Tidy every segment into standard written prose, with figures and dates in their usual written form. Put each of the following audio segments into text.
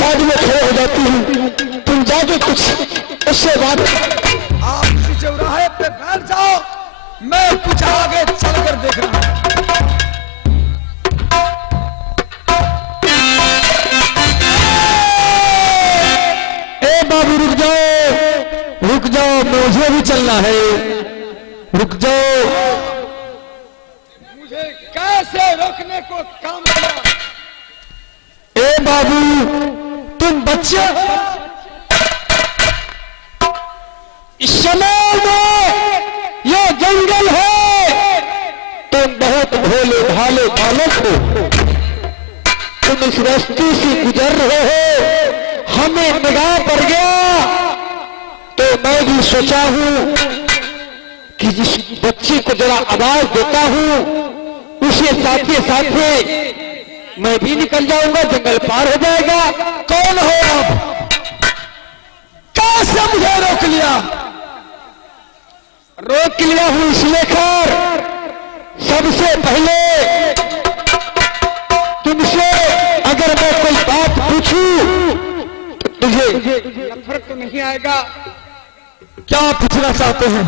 Side में खड़े हो जाती हूँ, तुम जाके कुछ उससे बात। आप इसी चौराहे पे बैठ जाओ, मैं कुछ आगे चलकर देख रहा हूँ। ए बाबू रुक जाओ, मुझे भी चलना है, रुक जाओ। मुझे कैसे रोकने को काम किया? ए बाबू तुम बच्चे हो, इस समय में ये जंगल है, तुम बहुत भोले भाले बालक हो, तुम इस रास्ते से गुजर रहे हो, हमें निगाह पड़ गया तो मैं भी सोचा हूं कि जिस बच्चे को जरा आवाज देता हूं उसे साथे साथे मैं भी निकल जाऊंगा, जंगल पार हो जाएगा। कौन हो आप? कैसे मुझे रोक लिया? रोक लिया हूं इसलिए खैर, सबसे पहले तुमसे अगर मैं कोई बात पूछूं तो तुझे फर्क तो नहीं आएगा। क्या पूछना चाहते हैं?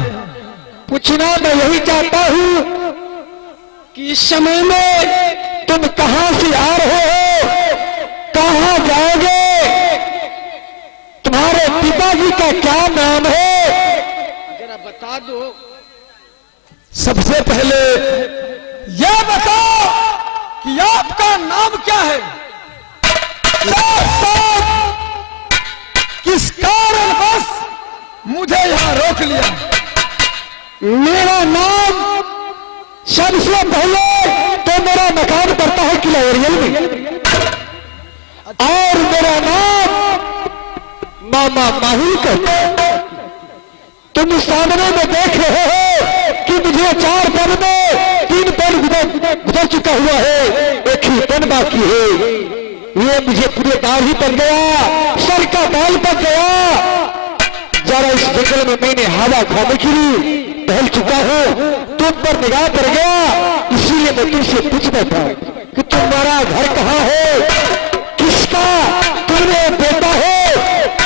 पूछना मैं यही चाहता हूं कि इस समय में तुम कहां से आ रहे हो, कहां जाओगे, तुम्हारे पिताजी का क्या नाम है, जरा बता दो। सबसे पहले यह बताओ कि आपका नाम क्या है? किस कारणवश मुझे यहां रोक लिया? मेरा नाम, सबसे पहले तो मेरा मकान पड़ता है किला एरियल में, और मेरा नाम मामा माहिर का। तुम सामने में देख रहे हो कि मुझे 4 पल में 3 पल गुजर चुका हुआ है, एक ही पल बाकी है। ये मुझे पूरे बाल ही पड़ गया, सर का बाल पड़ गया। जरा इस जंगल में मैंने हवा खाने के लिए टहल चुका हूं, तुम पर निगाह पड़ गया, इसीलिए मैं तुमसे पूछना था कि तुम्हारा घर कहाँ है, किसका तुम्हें बेटा है,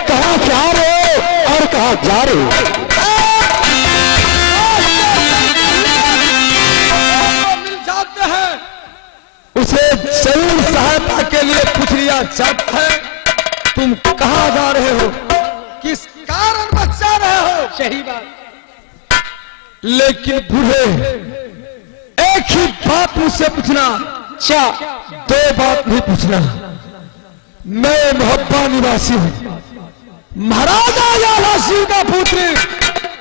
कहां से आ रहे हो और कहां जा रहे हो? मिल जाते हैं। उसे जरूर सहायता के लिए पूछ लिया जाता है। तुम कहां जा रहे हो, किस कारण बच जा रहे हो? सही बात। लेकिन बूढ़े, एक ही बात मुझसे पूछना, अच्छा, 2 बात नहीं पूछना। मैं मोहब्बा निवासी हूं, महाराजा यालासी का पुत्र,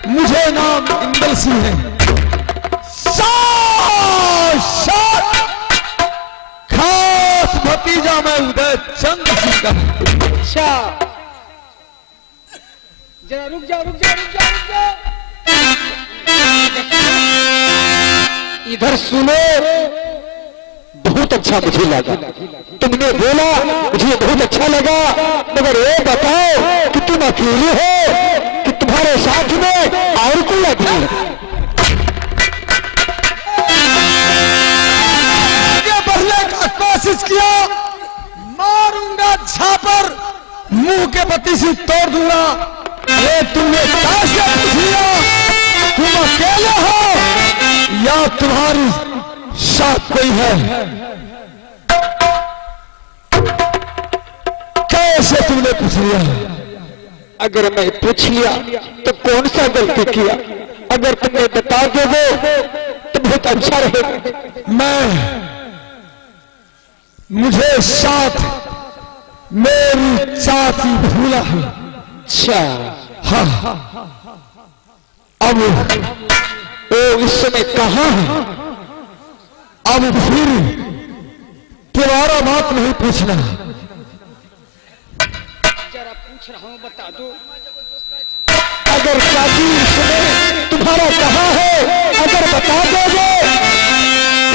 मुझे नाम इंदल सिंह है, खास भतीजा मैं उदय चंद सिंह का। अच्छा, जरा रुक जा। इधर सुनो, बहुत अच्छा मुझे लगा, तुमने बोला मुझे बहुत अच्छा लगा, मगर ये बताओ कि तुम अकेले हो कि तुम्हारे साथ में और कोई आदमी है? आगे बढ़ने का कोशिश किया, मारूंगा झापर, मुंह के पत्ती से तोड़ दूंगा। ये तुमने कैसे पूछ लिया? तुम अकेले हो या तुम्हारी साथ कोई है? कैसे तुमने पूछ लिया? अगर मैं पूछ लिया तो कौन सा गलती किया? अगर तुम्हें बता दोगे तो बहुत अच्छा रहेगा। मुझे साथ मेरी चाची भूला है। अच्छा, हाँ, अब वो इस समय कहाँ है? अब फिर तुम्हारा बात नहीं पूछना। जरा पूछ रहा हूँ, बता दो। अगर चाची इस समय तुम्हारा कहाँ है, अगर बता दोगे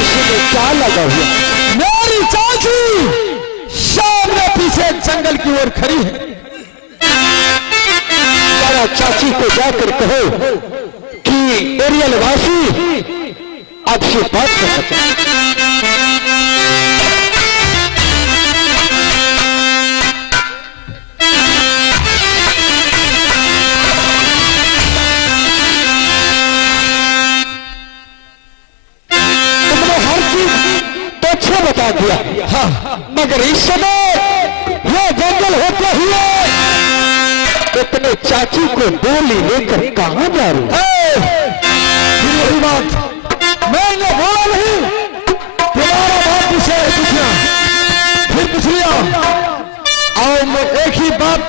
इसमें क्या लगा हुआ? मेरी चाची सामने पीछे जंगल की ओर खड़ी है। जरा चाची को जाकर कहो कि एरियल वासी आपसे बात कर सकते हैं। अपने चाची को डोली लेकर कहां जा रही है? यही बात मैंने बोला नहीं, तुम्हारा बात मुझसे पूछना, फिर पूछ लिया। और मैं एक ही बात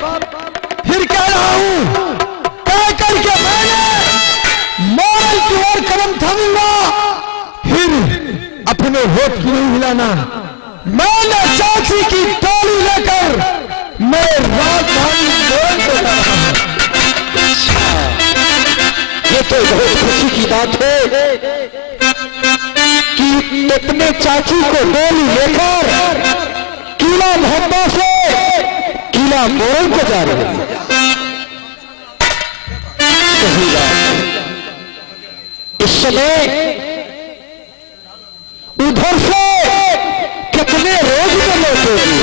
फिर कह रहा हूं, कह करके मैंने मोरल की ओर कदम थामूंगा, फिर अपने होठ की नहीं हिलाना। मैंने चाची की टोली लेकर मैं राजधानी मोरल को जा रहा हूं। ये तो बहुत खुशी की बात है कि अपने चाची को डोली लेकर किला मोहब्बा से किला मोरल को जा रहे हैं। सही बात। इस समय उधर से कितने रोज में लौटेगी?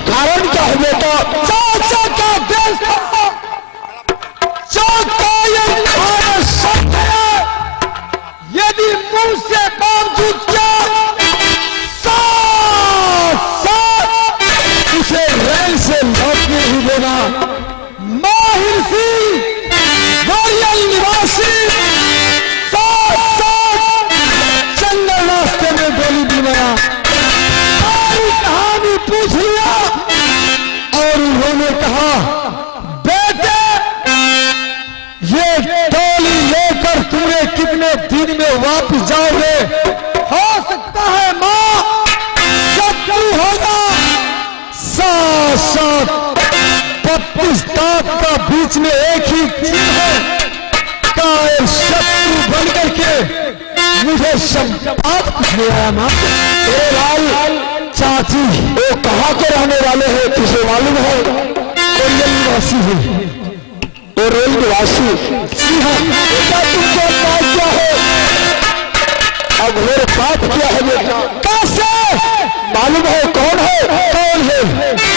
कारण क्या है बेटा? चाचा का देश था, चाचा ये तुम्हारे साथ है। यदि मुंह से बावजूद क्या साथ उसे रेल से लौटने ही देना। माहिर सिंह वारियल निवासी साथ जंगल रास्ते में गोली दिलवाया, सारी कहानी पूछ लिया और उन्होंने कहा बेटे ये टोली लेकर तुम्हें कितने दिन में वापस जाओगे? हो सकता है मां शत्रु होगा, साथ 32 दांत का बीच में एक ही चीज है, कायर शत्रु बन करके मुझे संपात पूछने आया मां। लाल चाची वो कहाँ के रहने वाले हैं तुझे मालूम है? कोरियल निवासी है। वो रेल निवासी। जी हाँ। बेटा तुमको बात क्या है? अब मेरे बात क्या है बेटा? कैसे मालूम है कौन है? कौन है?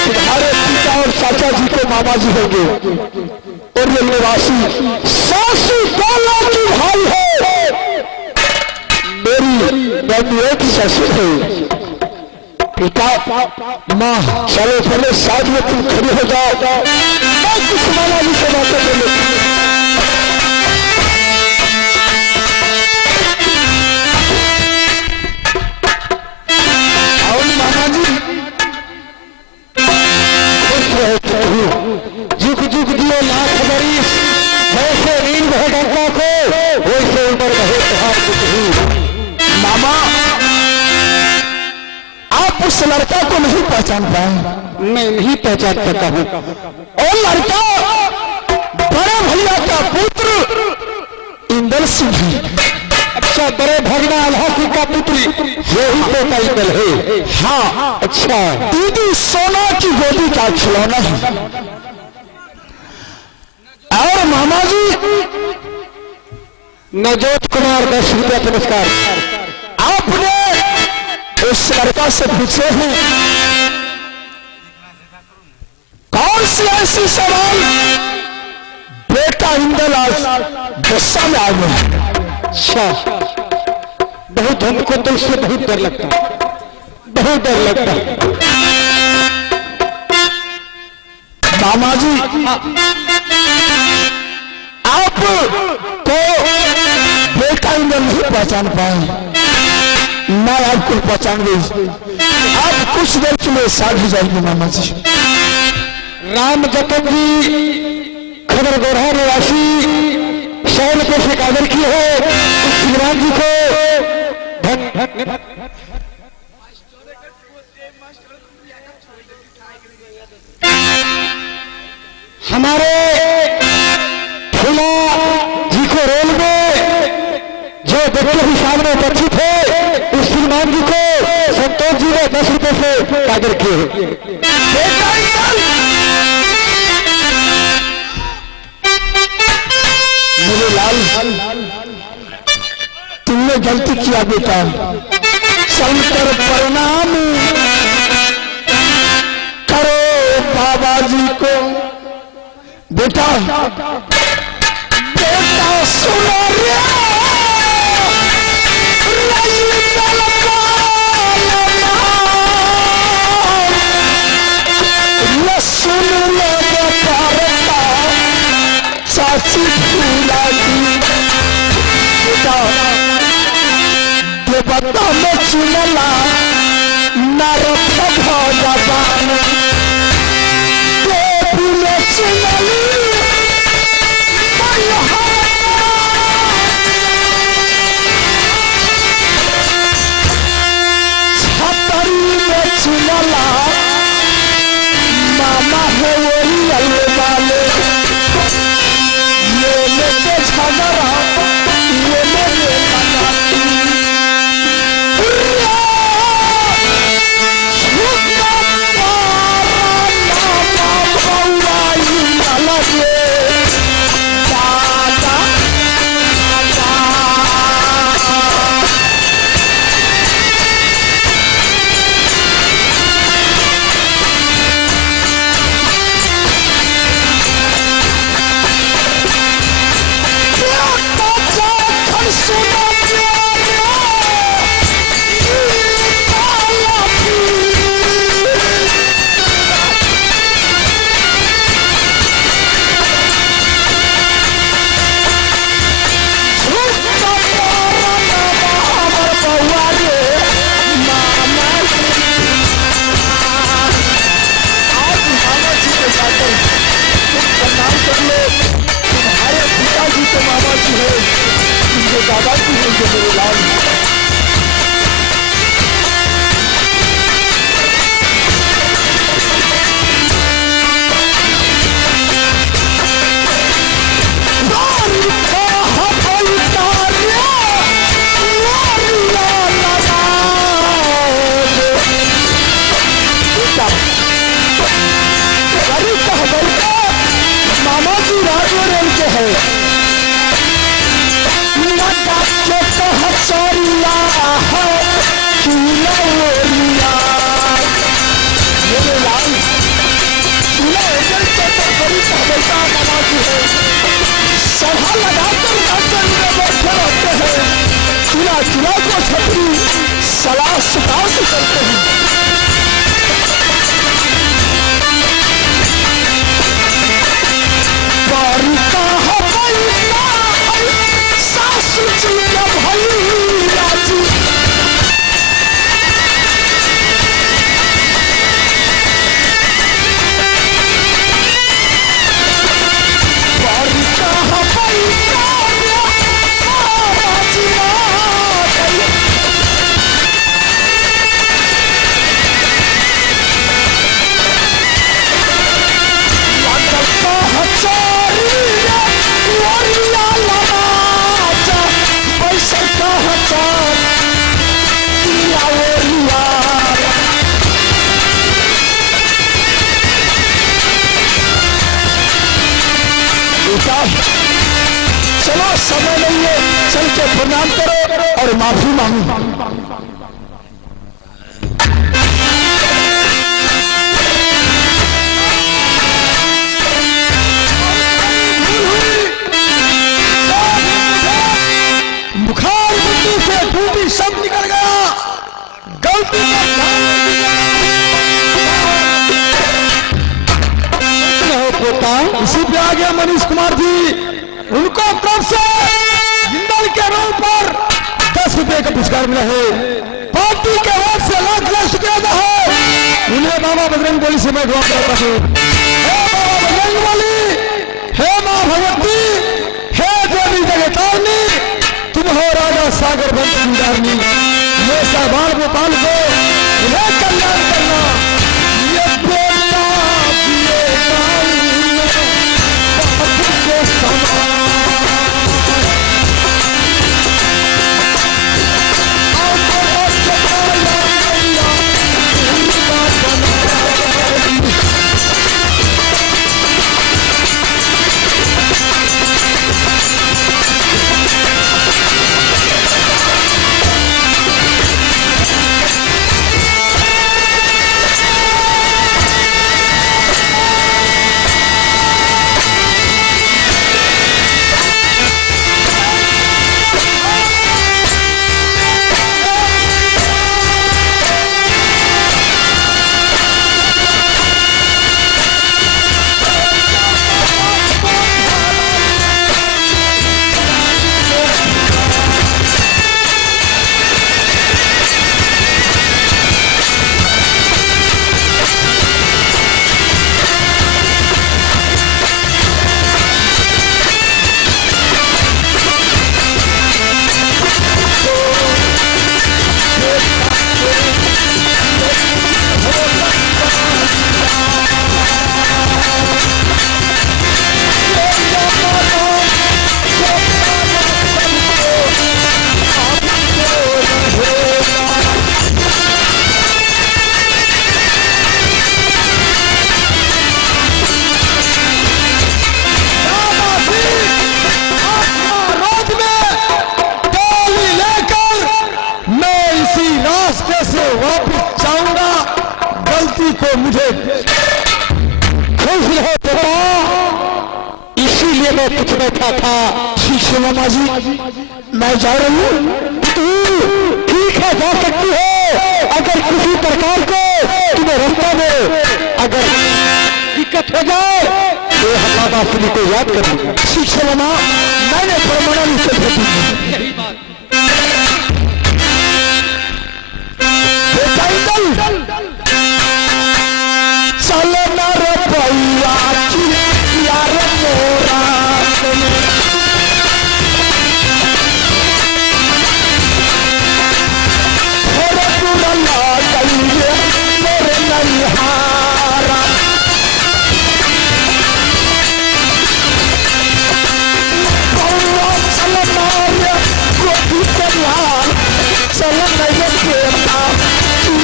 तुम्हारे पिता और चाचा जी के मामा जी होंगे। और रेल निवासी सासू दोनों की भाई है। मेरी एक ससुर है। पिता माँ चलो पहले साथ में तुम खड़े हो जाओ। मैं कुछ मामा जी से बातें बोले। और मामा जी खुश रहे प्रभु, जुग जुग दियो लाख बरिस, जैसे नींद बहे डंका को वैसे उम्र बहे तुहार कुतहू। मामा आप उस लड़का को नहीं पहचान पाए? मैं नहीं पहचान पाता हूँ। और लड़का बड़े भैया का पुत्र इंदल सिंह है। अच्छा, बड़े भगना अल्लाह का पुत्री यही पोता इंदल है। हाँ, अच्छा, दीदी सोना की गोदी का खिलौना है। और मामा जी नवजोत कुमार 10 रुपया पुरस्कार। आपने उस लड़का से पूछे हैं कौन सी ऐसी सवाल बेटा इंदल आज गुस्सा में आ गया? अच्छा, बहुत हमको दिल से बहुत डर लगता है, बहुत डर लगता है। मामा जी आप को बेटा इंदल नहीं पहचान पाए, मैं आपको पहचान गई। आप कुछ देर के लिए साथ ही जाएंगे मामा जी। राम जतन जी खबर गोरहा निवासी 100 रुपये से कादर की है। श्रीराम जी को धन्यवाद। हमारे फूला जी को रोल में जो व्यक्ति हिसाब में उपस्थित है, उस श्रीमान जी को संतोष जी ने 10 रुपये से कादर किए। मेरे लाल तुमने गलती किया बेटा, चलकर प्रणाम करो बाबा जी को। बेटा बेटा सुनो रे, सुन लो बेटा चाची फूला की। बेटा देवता में चुनला नरक भगवान, देवी में चुनली छतरी में चुनला मामा है वही अलवाले। ये लेके झगड़ा ये लेके बनाती दादाजी हैं जो मेरे लाल मामा जी राजो रेल के है चोरिया है मेरे लाल चूल्हा एजेंट के तो बड़ी सहबलता मामा जी है। सभा लगाकर रास्ते में बैठे रहते हैं, चूल्हा चूल्हा को छतरी सलाह सुधार करते हैं। साहब चलो, समय नहीं है, चल के प्रणाम करो और माफी मांगो। बुखार बंदी से टूटी शब्द निकल गया, गलती का ध्यान पोता इसी पे आ गया मनीष कुमार जी। उनको तरफ से जिंदल के रूप पर 10 रुपए का पुरस्कार मिला है। पार्टी के ओर से लाख लाख शुक्रिया अदा है उन्हें। बाबा बजरंग बली से मैं दुआ करता हूँ। हे बाबा बजरंग बली, हे माँ भगवती, हे देवी जगतारनी, तुम हो राजा सागर बंदी, ये साहबान गोपाल को उन्हें कल्याण करना। ये बोलना दिए के समान को मुझे खुश रहो बेटा, इसीलिए मैं कुछ बैठा था। ठीक है मामा जी, मैं जा रही हूँ। तू ठीक है, जा सकती है। अगर किसी प्रकार को तुम्हें रास्ता में अगर दिक्कत हो जाए तो हमारा बाबा को याद करूंगा। ठीक है मामा, मैंने परमाणु से भेजी चल न रे भैया यार मोरा थोड़ा पूरा लाइए मेरे नैहारा चल मारे गोभी तैयार चल नहीं बेटा मोरा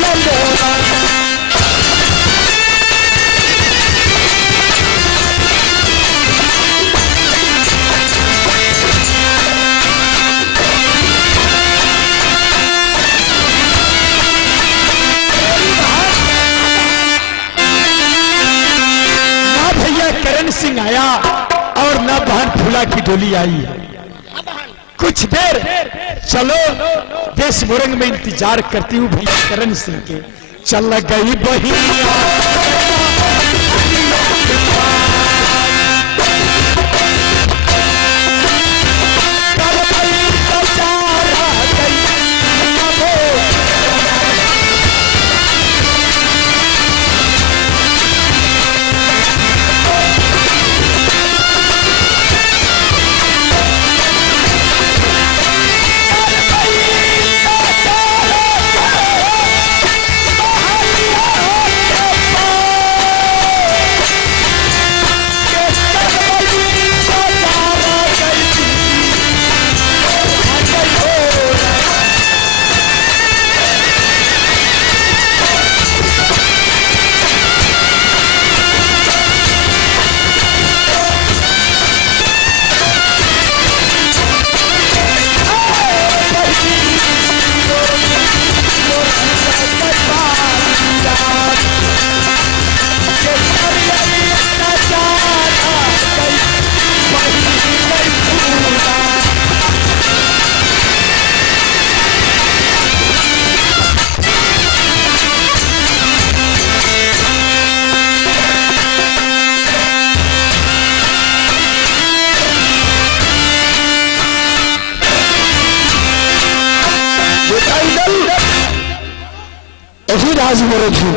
करण सिंह आया और ना बहन फूला की डोली आई। कुछ देर चलो देश मुरंग में इंतजार करती हूँ भैया करण सिंह के। चल गई बहिनिया आज मेरे जी।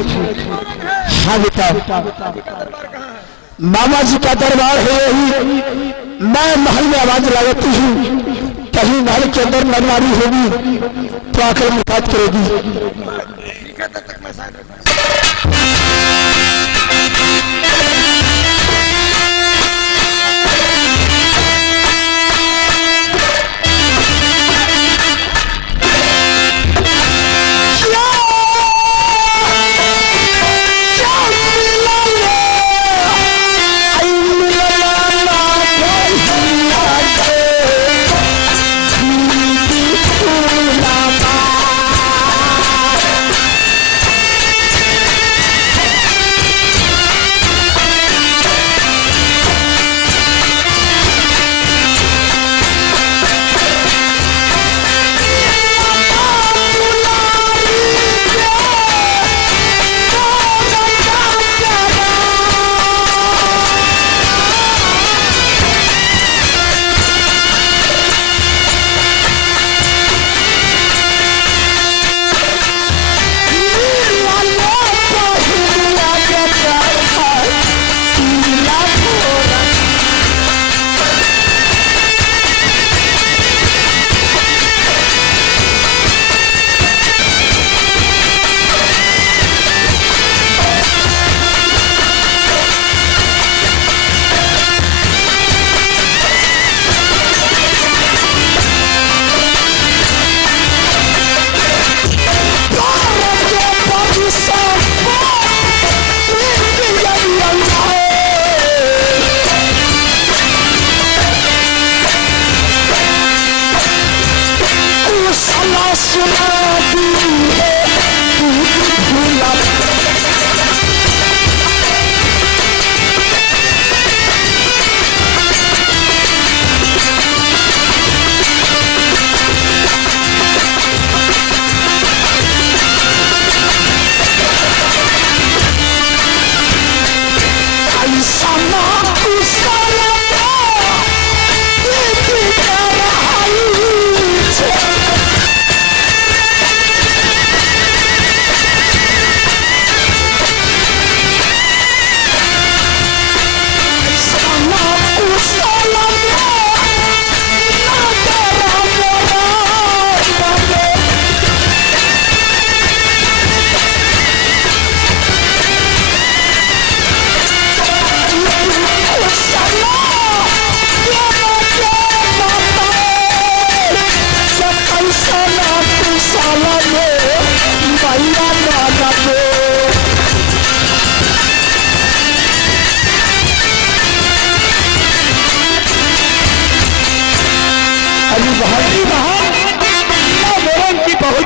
हाँ बेटा, मामा जी का दरबार है यही। मैं महल में आवाज लगाती हूँ, कहीं महल के अंदर नरनारी होगी तो आकर मुलाकात करेगी।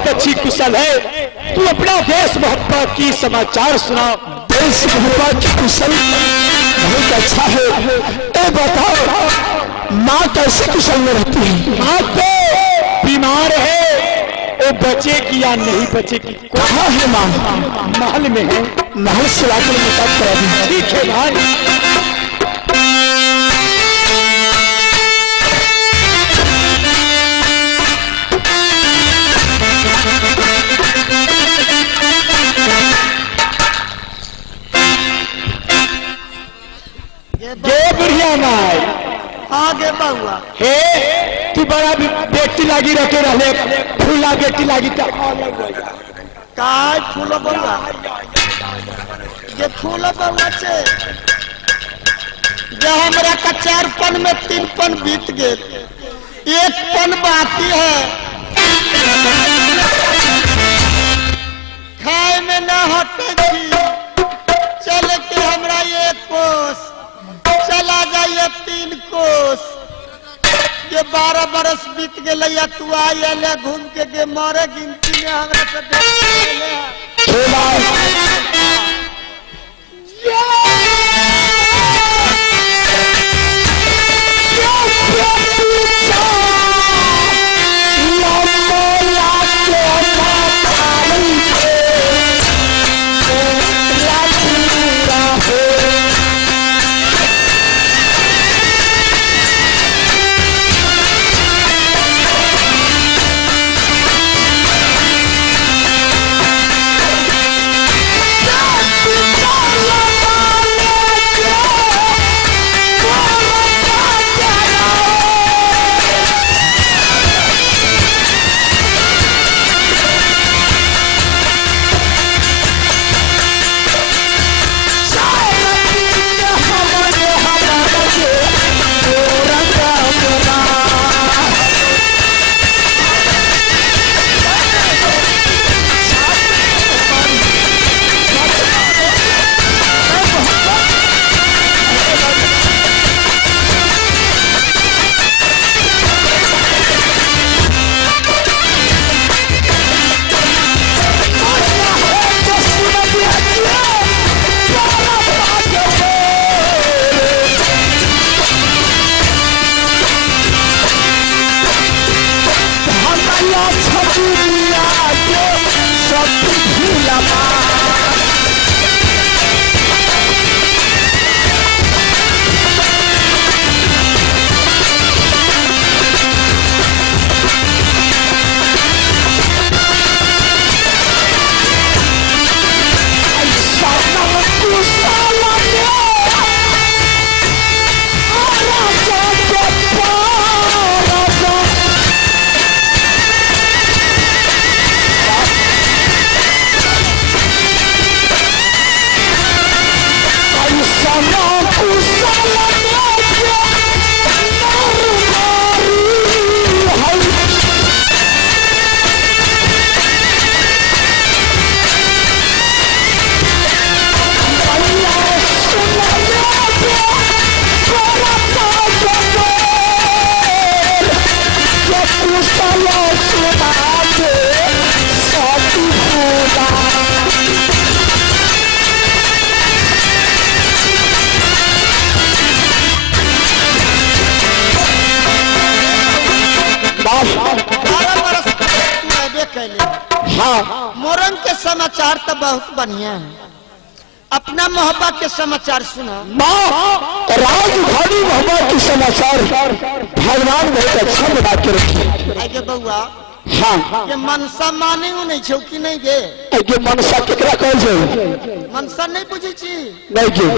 अच्छी कुशल है। तू अपना देश महत्ता की समाचार सुना। देश महत्ता की कुशल बहुत अच्छा है। ए बताओ, माँ कैसे कुशल में रहती है? माँ तो बीमार है, वो बचेगी या नहीं बचेगी? कहाँ है माँ? महल में है। महल से लाकर मुलाकात करा दी। ठीक है भाई। ये बढ़िया नाय आगे बहुआ हे तू बड़ा बेटी लागी रखे रहले, फूला बेटी लागी काय फूलो बहुआ ये फूलो बहुआ से जब हमरा का 4 पन में 3 पन बीत गए, 1 पन बाकी है। खाए में ना हटेगी, चल के हमरा 1 कोस चला जाइए 3 कोस। ये 12 बरस बीत गए, तू आइले घूम के मारे गिनती में हमरा हाँ मोरंग के समाचार तो बहुत बढ़िया है। अपना मोहब्बत के समाचार सुना। राजधानी मोहब्बत के समाचार भगवान बहुत अच्छा बना के रखी। आगे बउआ हाँ ये मनसा माने नहीं छौ कि नहीं गे? ये मनसा केकरा कहै छै? मनसा नहीं बुझी छी? नहीं गे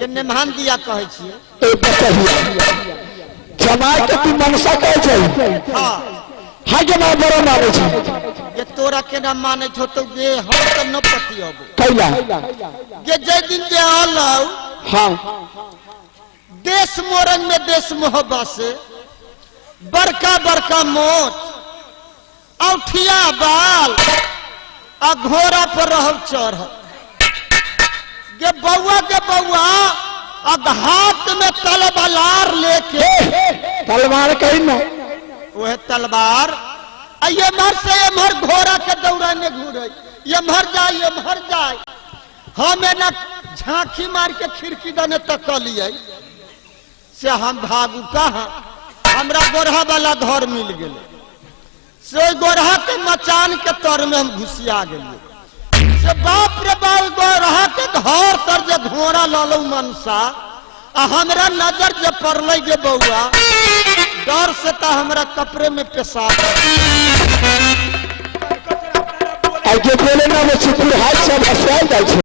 ये नेमान दिया कहे छी। ए बतहिया जमाई के तू मनसा कहै छै? हाँ हाँ के मैं बड़ा माने छी। ये तोरा के ना माने छो तो गे हम तो न पति अब कैला ये जय दिन जे आलौ हाँ देश मोरंग में देश मोहब्बत से बड़का बड़का मोट औठिया बाल आ घोड़ा पर रह चढ़ गे बउआ अब हाथ में तलवार लेके तलवार कहीं ना वह तलवार ये मर से ये मर घोड़ा के दौड़ाने घूरे ये मर जाए हमें ना झांकी मार के खिड़की दने तक लिए से हम भागू कहा हमरा गोरहा वाला घर मिल गए से गोरहा के मचान के तर में हम घुसिया गए से बाप रे बाप गोरहा के घर तर जे घोड़ा ललो मनसा आ हमरा नजर जे पड़ल गे बउआ डर से तो हमरा कपड़े में पेशाब बोले ना वो छुपी हाथ सब हंसाई जाए।